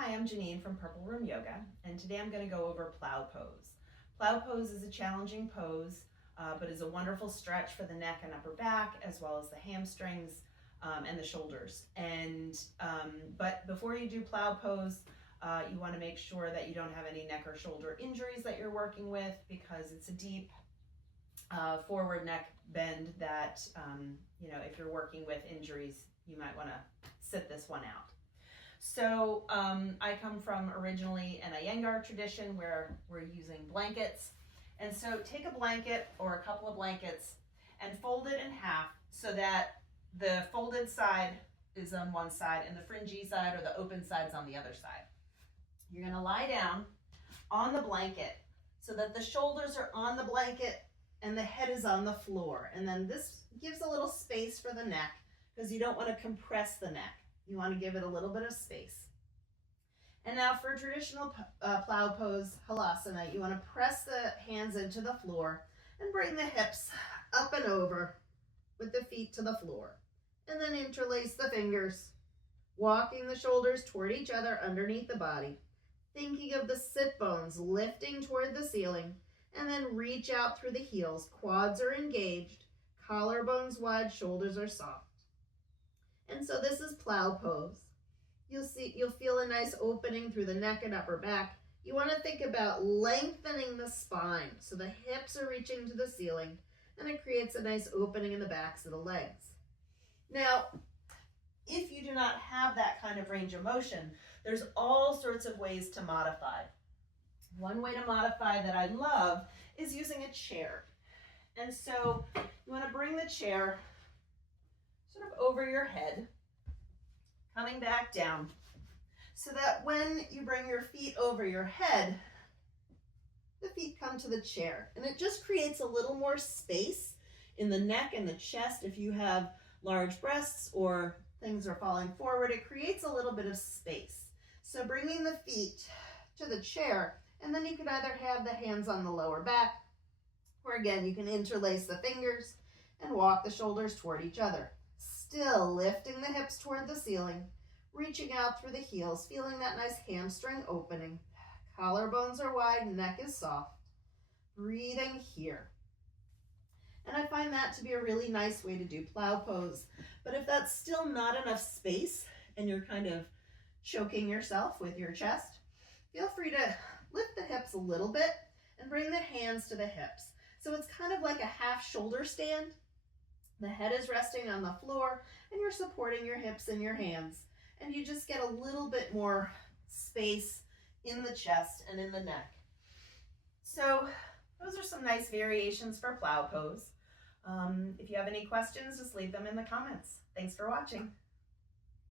Hi, I'm Janine from Purple Room Yoga, and today I'm going to go over plow pose. Plow pose is a challenging pose, but is a wonderful stretch for the neck and upper back, as well as the hamstrings and the shoulders. But before you do plow pose, you want to make sure that you don't have any neck or shoulder injuries that you're working with, because it's a deep forward neck bend that, if you're working with injuries, you might want to sit this one out. So I come from originally an Iyengar tradition where we're using blankets. And so take a blanket or a couple of blankets and fold it in half so that the folded side is on one side and the fringy side or the open side's on the other side. You're going to lie down on the blanket so that the shoulders are on the blanket and the head is on the floor. And then this gives a little space for the neck because you don't want to compress the neck. You want to give it a little bit of space. And now for traditional plow pose, Halasana, you want to press the hands into the floor and bring the hips up and over with the feet to the floor. And then interlace the fingers, walking the shoulders toward each other underneath the body, thinking of the sit bones lifting toward the ceiling, and then reach out through the heels. Quads are engaged, collarbones wide, shoulders are soft. And so this is plow pose. You'll feel a nice opening through the neck and upper back. You want to think about lengthening the spine so the hips are reaching to the ceiling, and it creates a nice opening in the backs of the legs. Now, if you do not have that kind of range of motion, there's all sorts of ways to modify. One way to modify that I love is using a chair. And so you want to bring the chair sort of over your head, coming back down, so that when you bring your feet over your head, the feet come to the chair. And it just creates a little more space in the neck and the chest. If you have large breasts or things are falling forward, it creates a little bit of space. So bringing the feet to the chair, and then you can either have the hands on the lower back, or again, you can interlace the fingers and walk the shoulders toward each other. Still lifting the hips toward the ceiling, reaching out through the heels, feeling that nice hamstring opening. Collarbones are wide, neck is soft. Breathing here. And I find that to be a really nice way to do plow pose. But if that's still not enough space and you're kind of choking yourself with your chest, feel free to lift the hips a little bit and bring the hands to the hips. So it's kind of like a half shoulder stand. The head is resting on the floor and you're supporting your hips and your hands. And you just get a little bit more space in the chest and in the neck. So those are some nice variations for plow pose. If you have any questions, just leave them in the comments. Thanks for watching.